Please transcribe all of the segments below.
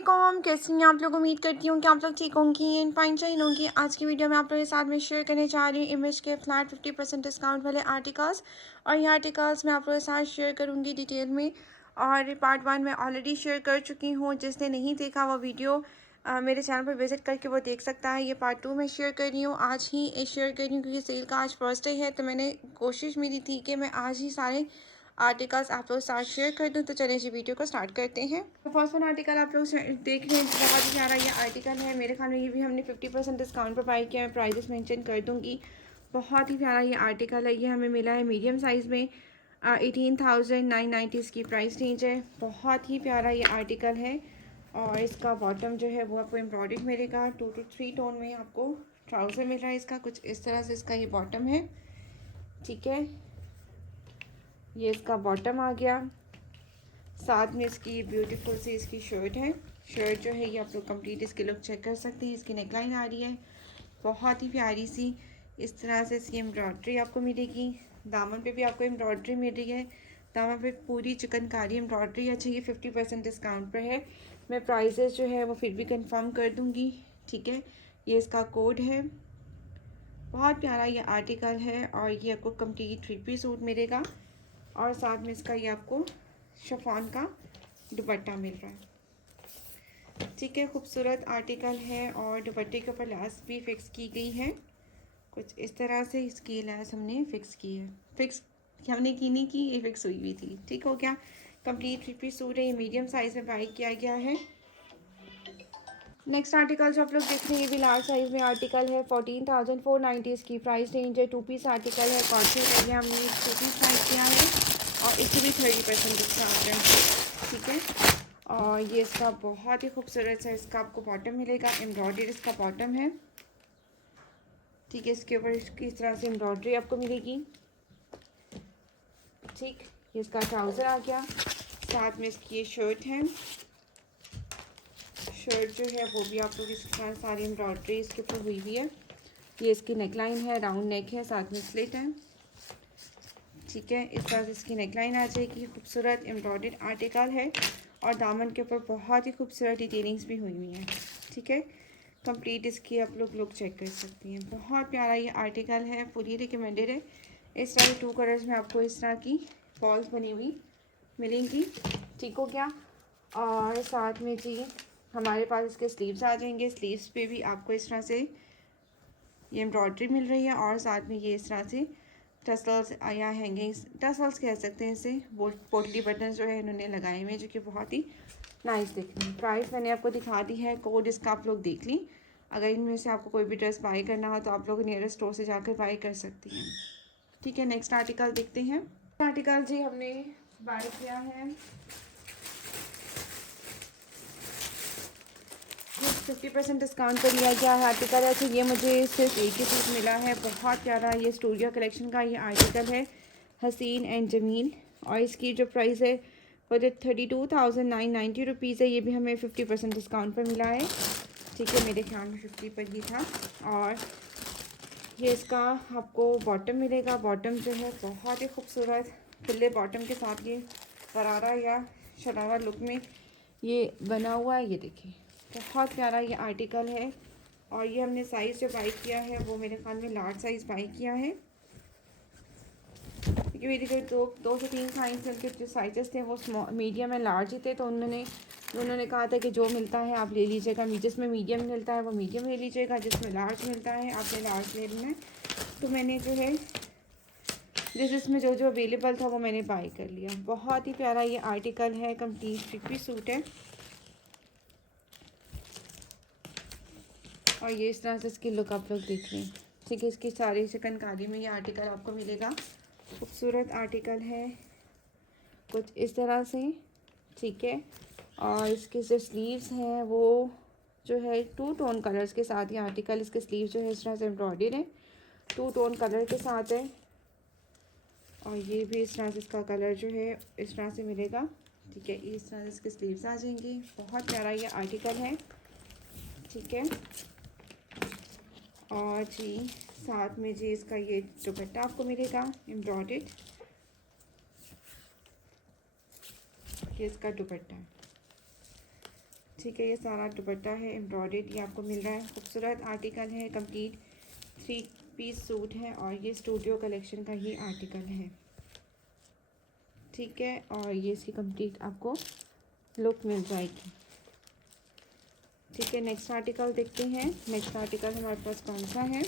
वालेकुम, कैसी हैं आप लोग। उम्मीद करती हूँ कि आप लोग ठीक होंगी एंड फाइन चाहिए होंगी। आज की वीडियो में आप लोगों के साथ में शेयर करने जा रही हूँ इमेज के फ्लैट 50% डिस्काउंट वाले आर्टिकल्स। और ये आर्टिकल्स मैं आप लोगों के साथ शेयर करूँगी डिटेल में। और पार्ट 1 मैं ऑलरेडी शेयर कर चुकी हूँ। जिसने नहीं देखा वो वीडियो मेरे चैनल पर विजिट करके वो देख सकता है। ये पार्ट 2 मैं शेयर कर रही हूँ, आज ही शेयर कर रही हूँ क्योंकि सेल का आज फर्स्ट डे है। तो मैंने कोशिश मेरी थी कि मैं आज ही सारे आर्टिकल्स आप लोग साथ शेयर कर दूँ। तो चलिए जी वीडियो को स्टार्ट करते हैं। तो फर्स्ट वन आर्टिकल आप लोग देख रहे हैं, बहुत ही प्यारा ये आर्टिकल है। मेरे ख्याल में ये भी हमने 50% डिस्काउंट पर बाई किया है। प्राइजेस मेंशन कर दूँगी। बहुत ही प्यारा ये आर्टिकल है। ये हमें मिला है मीडियम साइज़ में। 18,990 इसकी प्राइस रेंज है। बहुत ही प्यारा ये आर्टिकल है। और इसका बॉटम जो है वो आपको एम्ब्रॉयडरी मिलेगा। 2 to 3 टोन में आपको ट्राउज़र मिल रहा है। इसका कुछ इस तरह से इसका ये बॉटम है। ठीक है, ये इसका बॉटम आ गया। साथ में इसकी ब्यूटीफुल सी इसकी शर्ट है। शर्ट जो है ये आप लोग कंप्लीट इसके लुक चेक कर सकते हैं। इसकी नेकलाइन आ रही है बहुत ही प्यारी सी। इस तरह से इसकी एम्ब्रॉयडरी आपको मिलेगी। दामन पे भी आपको एम्ब्रॉयडरी मिल रही है। दामन पे पूरी चिकनकारी एम्ब्रॉयडरी। अच्छा, ये 50% डिस्काउंट पर है। मैं प्राइजेस जो है वो फिर भी कंफर्म कर दूँगी। ठीक है, ये इसका कोड है। बहुत प्यारा ये आर्टिकल है। और ये आपको कंप्लीट 3-पीस सूट मिलेगा। और साथ में इसका ये आपको शिफॉन का दुपट्टा मिल रहा है। ठीक है, खूबसूरत आर्टिकल है। और दुपट्टे के ऊपर लैस भी फिक्स की गई है। कुछ इस तरह से इसकी लैस हमने फिक्स की है। फिक्स हमने की नहीं की, ये फिक्स हुई हुई थी। ठीक हो गया। कंप्लीट 3-पीस सूट है। ये मीडियम साइज़ में बाई किया गया है। नेक्स्ट आर्टिकल जो आप लोग देख रहे हैं ये भी लार्ज साइज़ में आर्टिकल है। 14,490 इसकी प्राइस रेंज है। 2-पीस आर्टिकल है। कॉटन एरिया हमने 2-पीस बाई किया है। और इससे भी 30% डिस्काउंट है। ठीक है, और ये इसका बहुत ही खूबसूरत सा इसका आपको बॉटम मिलेगा। एम्ब्रॉयडरी इसका बॉटम है। ठीक है, इसके ऊपर इस तरह से एम्ब्रॉयडरी आपको मिलेगी। ठीक, ये इसका ट्राउज़र आ गया। साथ में इसकी ये शर्ट है। शर्ट जो है वो भी आप लोग इस तरह सारी एम्ब्रॉयडरी इसके ऊपर हुई हुई है। ये इसकी नेकलाइन है, राउंड नेक है, साथ में स्लिट है। ठीक है, इस तरह से इसकी नेकलाइन आ जाएगी। खूबसूरत एम्ब्रॉयडर्ड आर्टिकल है। और दामन के ऊपर बहुत ही खूबसूरत डिटेलिंग्स भी हुई हुई हैं। ठीक है, कंप्लीट इसकी आप लोग लुक चेक कर सकती हैं। बहुत प्यारा ये आर्टिकल है, पूरी रिकमेंडेड है। इस तरह के 2 कलर्स में आपको इस तरह की बॉल्स बनी हुई मिलेंगी। ठीक हो गया। और साथ में जी हमारे पास इसके स्लीव्स आ जाएंगे। स्लीव्स पे भी आपको इस तरह से ये एम्ब्रॉयडरी मिल रही है। और साथ में ये इस तरह से टसल्स या हैंगिंग्स, टसल्स कह सकते हैं इसे, वो पोटली बटन जो है इन्होंने लगाए हुए हैं, जो कि बहुत ही नाइस दिख रही है। प्राइस मैंने आपको दिखा दी है। कोड इसका आप लोग देख ली। अगर इनमें से आपको कोई भी ड्रेस बाई करना हो तो आप लोग नियरेस्ट स्टोर से जाकर बाई कर सकती हैं। ठीक है, नेक्स्ट आर्टिकल देखते हैं। आर्टिकल जी हमने बाई किया है 50% डिस्काउंट पर लिया गया है आर्टिकल है। तो ये मुझे सिर्फ एक ही सूट मिला है। बहुत प्यारा ये स्टूडियो कलेक्शन का ये आर्टिकल है, हसीन एंड जमील। और इसकी जो प्राइस है वो 32,990 रुपीज़ है। ये भी हमें 50% डिस्काउंट पर मिला है। ठीक है, मेरे ख्याल में 50 पर ही था। और ये इसका आपको बॉटम मिलेगा। बॉटम जो है बहुत ही खूबसूरत खुले बॉटम के साथ ये गरारा या शरारा लुक में ये बना हुआ है। ये देखिए, बहुत प्यारा ये आर्टिकल है। और ये हमने साइज़ जो बाई किया है वो मेरे ख्याल में लार्ज साइज़ बाई किया है। क्योंकि मेरी जो दो से तीन साइज़ के जो साइजेस थे वो मीडियम एंड लार्ज ही थे। तो उन्होंने कहा था कि जो मिलता है आप ले लीजिएगा। जिसमें मीडियम मिलता है वो मीडियम ले लीजिएगा, जिसमें लार्ज मिलता है आपने लार्ज ले लेना है। तो मैंने जो है जिसमें जो अवेलेबल था वो मैंने बाई कर लिया। बहुत ही प्यारा ये आर्टिकल है। कंप्लीट 3-पीस सूट है। और ये इस तरह से इसकी लुक आप लोग देख लें। ठीक है, इसकी सारी चिकनकारी में ये आर्टिकल आपको मिलेगा। खूबसूरत आर्टिकल है कुछ इस तरह से। ठीक है, और इसके जो स्लीव्स हैं वो जो है 2 टोन कलर्स के साथ ये आर्टिकल, इसके स्लीव जो है इस तरह से एम्ब्रॉयडर्ड है, 2 टोन कलर के साथ है। और ये भी इस तरह से इसका कलर जो है इस तरह से मिलेगा। ठीक है, इस तरह से इसके स्लीव्स आ जाएंगे। बहुत प्यारा ये आर्टिकल है। ठीक है, और जी साथ में जी इसका ये दुपट्टा आपको मिलेगा एम्ब्रॉयडर्ड। ये इसका दुपट्टा। ठीक है, ये सारा दुपट्टा है एम्ब्रॉयडर्ड, ये आपको मिल रहा है। खूबसूरत आर्टिकल है, कंप्लीट 3 पीस सूट है और ये स्टूडियो कलेक्शन का ही आर्टिकल है। ठीक है, और ये इसकी कंप्लीट आपको लुक मिल जाएगी। ठीक है, नेक्स्ट आर्टिकल देखते हैं। नेक्स्ट आर्टिकल हमारे पास कौन सा है।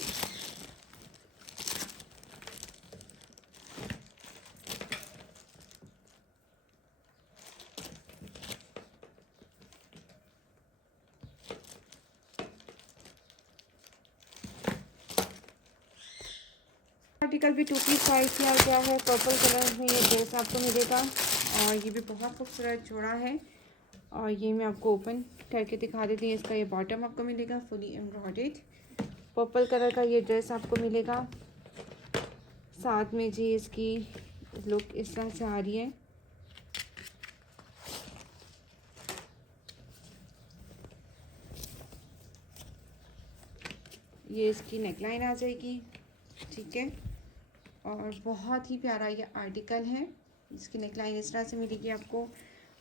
आर्टिकल भी 2 पीस साइज किया गया है। पर्पल कलर में ये ड्रेस आपको मिलेगा और ये भी बहुत खूबसूरत जोड़ा है। और ये मैं आपको ओपन करके दिखा देती हूँ। इसका ये बॉटम आपको मिलेगा फुली एम्ब्रॉयडर्ड। पर्पल कलर का ये ड्रेस आपको मिलेगा। साथ में जी इसकी लुक इस तरह से आ रही है। ये इसकी नेकलाइन आ जाएगी। ठीक है, और बहुत ही प्यारा ये आर्टिकल है। इसकी नेकलाइन इस तरह से मिलेगी आपको।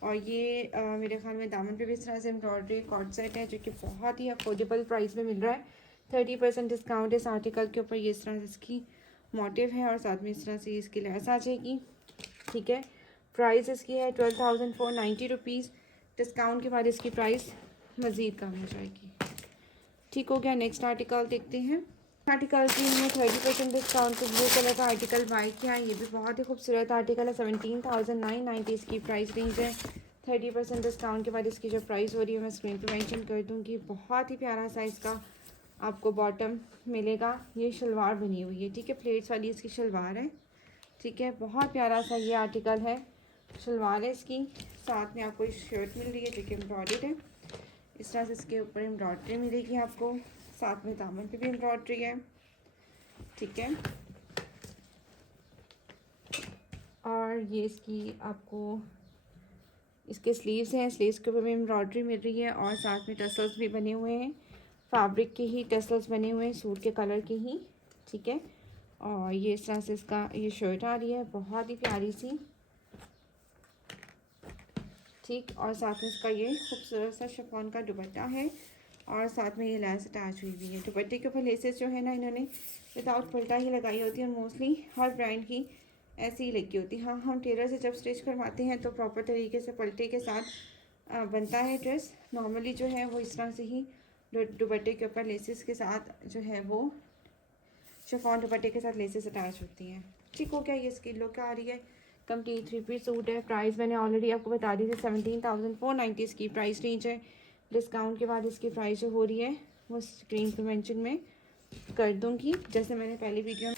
और ये मेरे ख्याल में दामन पे भी इस तरह से एम्ब्रॉयडरी कॉर्ड सेट है, जो कि बहुत ही अफोर्डेबल प्राइस में मिल रहा है। 30% डिस्काउंट इस आर्टिकल के ऊपर। ये इस तरह से इसकी मोटिव है और साथ में इस तरह से इसकी लेस आ जाएगी। ठीक है, प्राइस इसकी है 12,490 रुपीज़। डिस्काउंट के बाद इसकी प्राइस मज़ीद कम हो जाएगी। ठीक हो गया, नेक्स्ट आर्टिकल देखते हैं। आर्टिकल की में 30% डिस्काउंट पे ब्लू कलर का आर्टिकल बाय किया है। ये भी बहुत ही खूबसूरत आर्टिकल है। 17,990 इसकी प्राइस रेंज है। 30% डिस्काउंट के बाद इसकी जो प्राइस हो रही है मैं स्क्रीन पे मेंशन कर दूँगी। बहुत ही प्यारा सा इसका आपको बॉटम मिलेगा। ये शलवार बनी हुई है। ठीक है, प्लेट्स वाली इसकी शलवार है। ठीक है, बहुत प्यारा सा ये आर्टिकल है। शलवार है इसकी, साथ में आपको शर्ट मिल रही है जो कि एम्ब्रॉयडर्ड है। इस तरह से इसके ऊपर एम्ब्रॉयडरी मिलेगी आपको। साथ में दामन पे भी एम्ब्रॉयडरी है। ठीक है, और ये इसकी आपको इसके स्लीव्स हैं। स्लीव्स के ऊपर भी एम्ब्रॉयडरी मिल रही है और साथ में टसल्स भी बने हुए हैं। फैब्रिक के ही टसल्स बने हुए हैं, सूट के कलर के ही। ठीक है, और ये इस तरह से इसका ये शर्ट आ रही है, बहुत ही प्यारी सी। ठीक, और साथ में इसका ये खूबसूरत सा शिफॉन का दुपट्टा है और साथ में ये लेस अटैच हुई हुई है। दुपट्टे के ऊपर लेसेस जो है ना, इन्होंने विदाउट पल्टा ही लगाई होती है और मोस्टली हर ब्रांड की ऐसी ही लगी होती है। हाँ, हम टेलर से जब स्टिच करवाते हैं तो प्रॉपर तरीके से पल्टे के साथ बनता है ड्रेस। नॉर्मली जो है वो इस तरह से ही दुपट्टे के ऊपर लेसेस के साथ जो है वो शिफॉन दुपट्टे के साथ लेसेस अटैच होती हैं। ठीक हो गया, ये इसकी लुक आ रही है। कंप्लीट 3 पीस सूट है। प्राइस मैंने ऑलरेडी आपको बता दी थी, 17,490 इसकी प्राइस रेंज है। डिस्काउंट के बाद इसकी प्राइस जो हो रही है वो स्क्रीन पे मेंशन में कर दूंगी, जैसे मैंने पहली वीडियो में।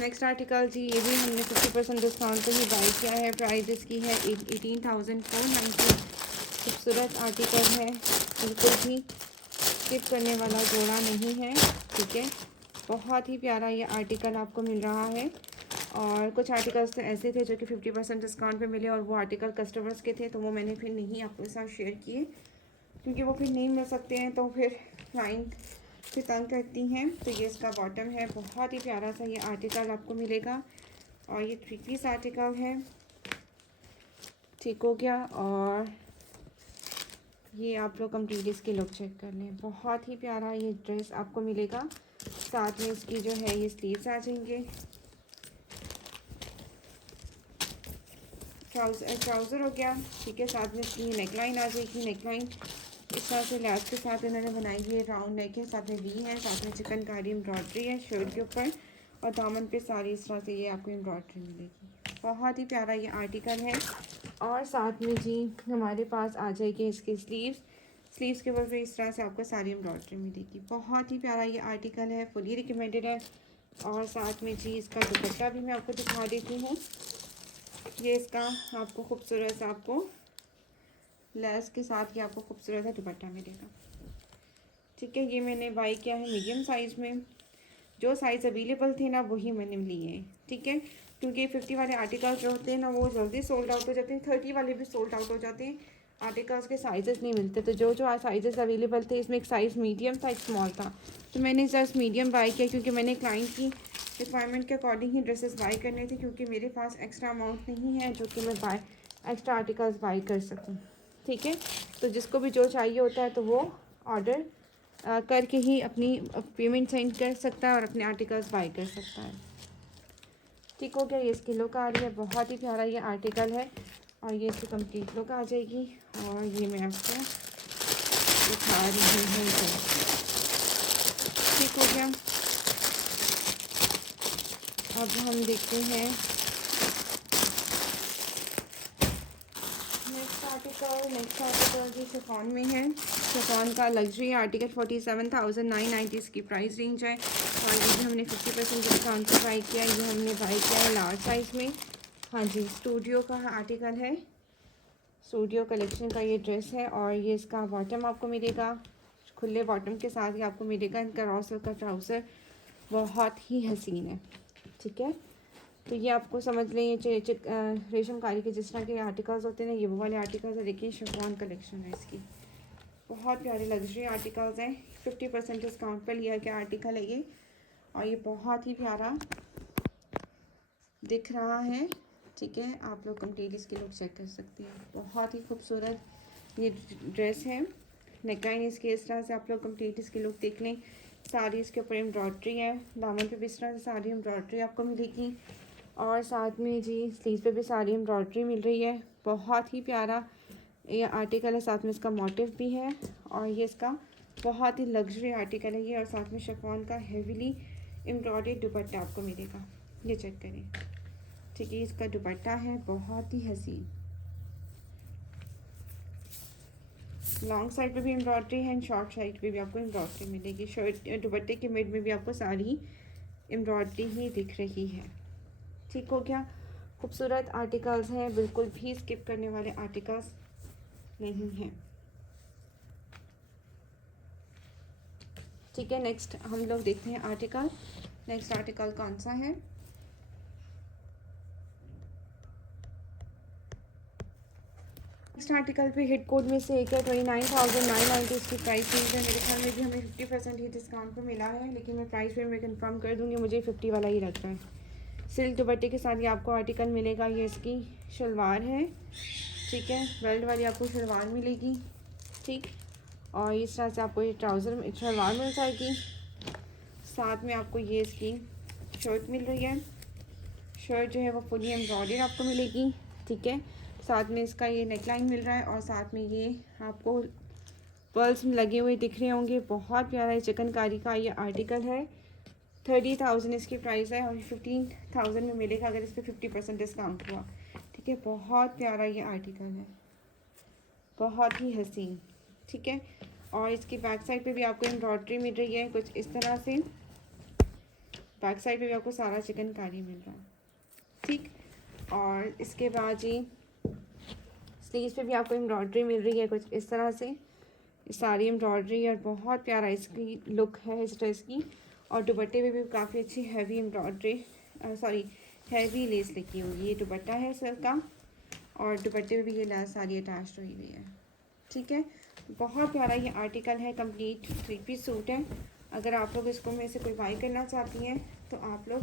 नेक्स्ट आर्टिकल जी, ये भी हमने 50% डिस्काउंट पे ही बाई किया है। प्राइस इसकी है 18,490। खूबसूरत आर्टिकल है, बिल्कुल भी स्किप करने वाला जोड़ा नहीं है। ठीक है, बहुत ही प्यारा ये आर्टिकल आपको मिल रहा है। और कुछ आर्टिकल्स तो ऐसे थे जो कि 50% डिस्काउंट पे मिले और वो आर्टिकल कस्टमर्स के थे, तो वो मैंने फिर नहीं आपके साथ शेयर किए, क्योंकि वो फिर नहीं मिल सकते हैं तो फिर क्लाइंट फिर तंग करती हैं। तो ये इसका बॉटम है, बहुत ही प्यारा सा ये आर्टिकल आपको मिलेगा और ये 3 पीस आर्टिकल है। ठीक हो गया, और ये आप लोग कंप्लीट इसकी लुक चेक कर लें। बहुत ही प्यारा ये ड्रेस आपको मिलेगा। साथ में इसकी जो है ये स्लीव्स आ जाएंगे। ट्राउज़र हो गया। ठीक है, साथ में इसकी नेकलाइन आ जाएगी। नेकलाइन इस तरह से लैस के साथ इन्होंने बनाई हुई है। राउंड नेक है, साथ में वी है, साथ में चिकनकारी एम्ब्रॉयडरी है शर्ट के ऊपर और दामन पे सारी इस तरह से ये आपको एम्ब्रॉयडरी मिलेगी। बहुत ही प्यारा ये आर्टिकल है। और साथ में जी हमारे पास आ जाएगी इसकी स्लीव्स के ऊपर भी इस तरह से आपको सारी एम्ब्रॉयडरी मिलेगी। बहुत ही प्यारा ये आर्टिकल है, फुली रिकमेंडेड है। और साथ में जी इसका दुपट्टा भी मैं आपको दिखा देती हूँ। ये इसका आपको खूबसूरत सा आपको लेस के साथ ही आपको खूबसूरत सा दुपट्टा मिलेगा। ठीक है, ये मैंने बाई किया है मीडियम साइज़ में। जो साइज़ अवेलेबल थे ना वही मैंने लिए हैं। ठीक है, क्योंकि 50 वाले आर्टिकल जो होते हैं ना वो जल्दी सोल्ड आउट हो जाते हैं। 30 वाले भी सोल्ड आउट हो जाते हैं। आर्टिकल्स के साइज़ेस नहीं मिलते, तो जो जो साइज़ेस अवेलेबल थे इसमें एक साइज़ मीडियम था, एक स्मॉल था, तो मैंने जस्ट मीडियम बाई किया, क्योंकि मैंने क्लाइंट की रिक्वायरमेंट के अकॉर्डिंग ही ड्रेसेस बाई करने थे, क्योंकि मेरे पास एक्स्ट्रा अमाउंट नहीं है जो कि मैं एक्स्ट्रा आर्टिकल्स बाई कर सकूँ। ठीक है, तो जिसको भी जो चाहिए होता है तो वो ऑर्डर करके ही अपनी पेमेंट सेंड कर सकता है और अपने आर्टिकल्स बाय कर सकता है। ठीक हो गया, ये इसकी लुक आ रही है, बहुत ही प्यारा ये आर्टिकल है और ये इसकी कंप्लीट लुक आ जाएगी और ये मैं आपको दिखा रही हूँ। ठीक हो गया, अब हम देखते हैं नेक्स्ट आर्टिकल जी शिफॉन में है। शिफॉन का लग्जरी आर्टिकल 47,990 इसकी प्राइस रेंज है और ये भी हमने 50% डिस्काउंट पर बाई किया है। ये हमने बाई किया है लार्ज साइज़ में। हाँ जी, स्टूडियो का आर्टिकल है, स्टूडियो कलेक्शन का ये ड्रेस है और ये इसका बॉटम आपको मिलेगा, खुले बॉटम के साथ ही आपको मिलेगा इनका रॉ सिल्क का ट्राउज़र, बहुत ही हसीन है। ठीक है, तो ये आपको समझ लें, ये रेशमकारी के जिस तरह के आर्टिकल्स होते हैं ना, ये वो वाले आर्टिकल्स है। देखिए शिफॉन कलेक्शन है इसकी, बहुत प्यारे लग्जरी आर्टिकल्स हैं। 50% डिस्काउंट पर लिया गया आर्टिकल है ये और ये बहुत ही प्यारा दिख रहा है। ठीक है, आप लोग कंप्लीट इसकी लुक चेक कर सकते हैं, बहुत ही खूबसूरत ये ड्रेस है। नेकलाइन इसकी इस तरह से, आप लोग कंप्लीट इसकी लुक देख लें। साड़ी इसके ऊपर एम्ब्रॉयड्री है, दामन पे भी इस तरह से साड़ी एम्ब्रॉयड्री आपको मिलेगी और साथ में जी स्लीव पे भी सारी एम्ब्रॉयड्री मिल रही है। बहुत ही प्यारा ये आर्टिकल है, साथ में इसका मोटिव भी है और ये इसका बहुत ही लग्जरी आर्टिकल है ये, और साथ में शिफॉन का हेवीली एम्ब्रॉयडर्ड दुपट्टा आपको मिलेगा, ये चेक करें। ठीक है, इसका दुपट्टा है बहुत ही हसीन, लॉन्ग साइड पे भी एम्ब्रॉयडरी है एंड शॉर्ट साइड पे भी आपको एम्ब्रॉयडरी मिलेगी। शर्ट दुपट्टे के मिड में भी आपको सारी एम्ब्रॉयडरी ही दिख रही है। ठीक हो गया, खूबसूरत आर्टिकल्स हैं, बिल्कुल भी स्किप करने वाले आर्टिकल्स नहीं हैं। ठीक है, नेक्स्ट हम लोग देखते हैं आर्टिकल। नेक्स्ट आर्टिकल कौन सा है? नेक्स्ट आर्टिकल पे हिट कोड में से एक है 29,990 इसकी प्राइस रेंज है। मेरे ख्याल में भी हमें 50% ही डिस्काउंट पे मिला है, लेकिन मैं प्राइस पे मैं कंफर्म कर दूँगी, मुझे 50 वाला ही लग रहा है। सिल्क दुपट्टे के साथ ये आपको आर्टिकल मिलेगा, ये इसकी शलवार है। ठीक है, बेल्ट वाली आपको शलवार मिलेगी। ठीक, और इस तरह से आपको ये ट्राउज़र शलवार मिल जाएगी, साथ में आपको ये इसकी शर्ट मिल रही है। शर्ट जो है वो फुली एम्ब्रॉयडर्ड आपको मिलेगी। ठीक है, साथ में इसका ये नेकलाइन मिल रहा है और साथ में ये आपको पर्ल्स लगे हुए दिख रहे होंगे। बहुत प्यारा चिकनकारी का ये आर्टिकल है। 30,000 इसकी प्राइस है और 15,000 में मिलेगा अगर इस पर 50% डिस्काउंट हुआ। ठीक है, बहुत प्यारा ये आर्टिकल है, बहुत ही हसीन। ठीक है, और इसकी बैक साइड पे भी आपको एम्ब्रॉयडरी मिल रही है कुछ इस तरह से, बैक साइड पे भी आपको सारा चिकनकारी मिल रहा है। ठीक, और इसके बाद जी स्लीव्स पे भी आपको एम्ब्रॉयडरी मिल रही है कुछ इस तरह से, सारी एम्ब्रॉयडरी, और बहुत प्यारा इसकी लुक है इस ड्रेस की। और दुपट्टे पे भी काफ़ी अच्छी heavy embroidery, sorry heavy less लगी हुई है। ये दुपट्टा है सर का और दुपट्टे पे भी ये लेस सारी अटैच हुई हुई है। ठीक है, बहुत प्यारा ये आर्टिकल है, कंप्लीट 3 पीस सूट है। अगर आप लोग इसको में से कोई बाई करना चाहती हैं तो आप लोग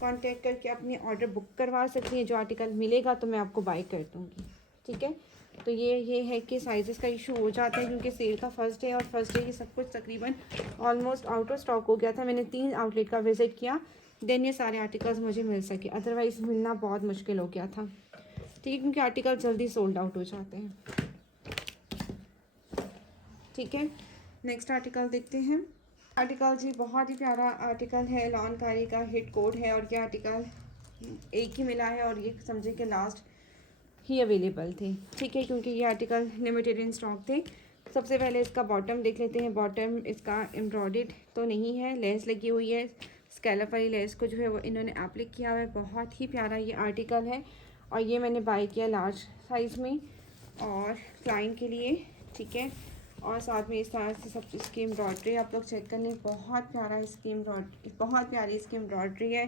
कांटेक्ट करके अपनी ऑर्डर बुक करवा सकती हैं। जो आर्टिकल मिलेगा तो मैं आपको बाई कर दूँगी। ठीक है, तो ये है कि साइज़ेस का इशू हो जाता है क्योंकि सेल का फर्स्ट डे और फर्स्ट डे ये सब कुछ तकरीबन ऑलमोस्ट आउट ऑफ स्टॉक हो गया था। मैंने 3 आउटलेट का विज़िट किया, देन ये सारे आर्टिकल्स मुझे मिल सके, अदरवाइज़ मिलना बहुत मुश्किल हो गया था। ठीक है, क्योंकि आर्टिकल जल्दी सोल्ड आउट हो जाते हैं। ठीक है, नेक्स्ट आर्टिकल देखते हैं। आर्टिकल जी बहुत ही प्यारा आर्टिकल है, लॉनकारी का हिट कोड है और ये आर्टिकल एक ही मिला है और ये समझे कि लास्ट ही अवेलेबल थे। ठीक है, क्योंकि ये आर्टिकल लिमिटेड इन स्टॉक थे। सबसे पहले इसका बॉटम देख लेते हैं। बॉटम इसका एम्ब्रॉयडर्ड तो नहीं है, लेस लगी हुई है, स्कैलप वाली लेस को जो है वो इन्होंने एप्लिक किया हुआ है। बहुत ही प्यारा ये आर्टिकल है और ये मैंने बाई किया लार्ज साइज़ में और क्लाइंट के लिए। ठीक है, और साथ में इस तरह से सब इसकी एम्ब्रॉयडरी आप लोग चेक कर लें, बहुत प्यारा इसकी एम्ब्रॉयडरी, बहुत प्यारी इसकी एम्ब्रॉयडरी है।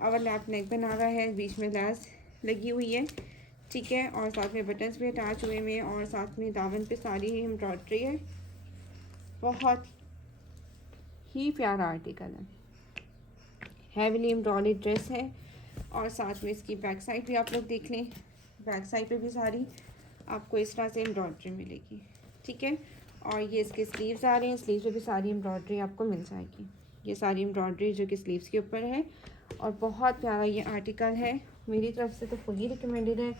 ओवरलैप नेक बना हुआ है, बीच में लेस लगी हुई है। ठीक है, और साथ में बटन्स भी अटैच हुए हुए हैं और साथ में दामन पे सारी ही एम्ब्रॉयडरी है। बहुत ही प्यारा आर्टिकल है, हैवीली एम्ब्रॉयडर्ड ड्रेस है और साथ में इसकी बैक साइड भी आप लोग देख लें। बैक साइड पे भी सारी आपको इस तरह से एम्ब्रॉयड्री मिलेगी, ठीक है। और ये इसके स्लीव्स आ रहे हैं, स्लीव्स पे भी सारी एम्ब्रॉयड्री आपको मिल जाएगी। ये सारी एम्ब्रॉयड्री जो कि स्लीव्स के ऊपर है और बहुत प्यारा ये आर्टिकल है। मेरी तरफ से तो फुली रिकमेंडेड है।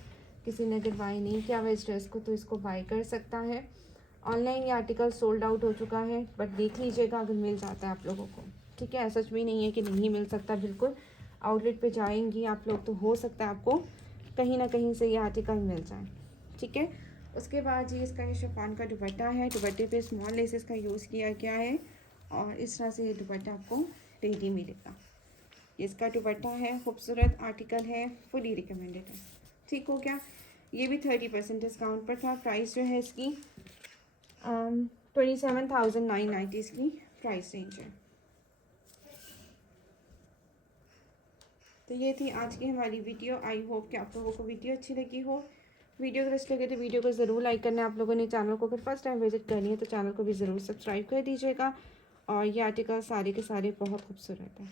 किसी ने अगर बाय नहीं किया हुआ इस ड्रेस को तो इसको बाय कर सकता है। ऑनलाइन ये आर्टिकल सोल्ड आउट हो चुका है, बट देख लीजिएगा अगर मिल जाता है आप लोगों को, ठीक है। ऐसा भी नहीं है कि नहीं मिल सकता, बिल्कुल आउटलेट पे जाएंगी आप लोग तो हो सकता है आपको कहीं ना कहीं से ये आर्टिकल मिल जाए, ठीक है। उसके बाद ये इसका ये शिफॉन का दुपट्टा है। दुपट्टे पे स्मॉल लेसेस का यूज़ किया गया है और इस तरह से ये दुपट्टा आपको रेडी मिलेगा। इसका दुपट्टा है, खूबसूरत आर्टिकल है, फुली रिकमेंडेड है, ठीक हो गया। ये भी 30% डिस्काउंट पर था। प्राइस जो है इसकी 27,990 इसकी प्राइस रेंज है। तो ये थी आज की हमारी वीडियो। आई होप कि आप लोगों को वीडियो अच्छी लगी हो। वीडियो अगर अच्छी लगे तो वीडियो को ज़रूर लाइक करना है। आप लोगों ने चैनल को अगर फर्स्ट टाइम विजिट करनी है तो चैनल को भी ज़रूर सब्सक्राइब कर दीजिएगा। और ये आर्टिकल सारे के सारे बहुत खूबसूरत है।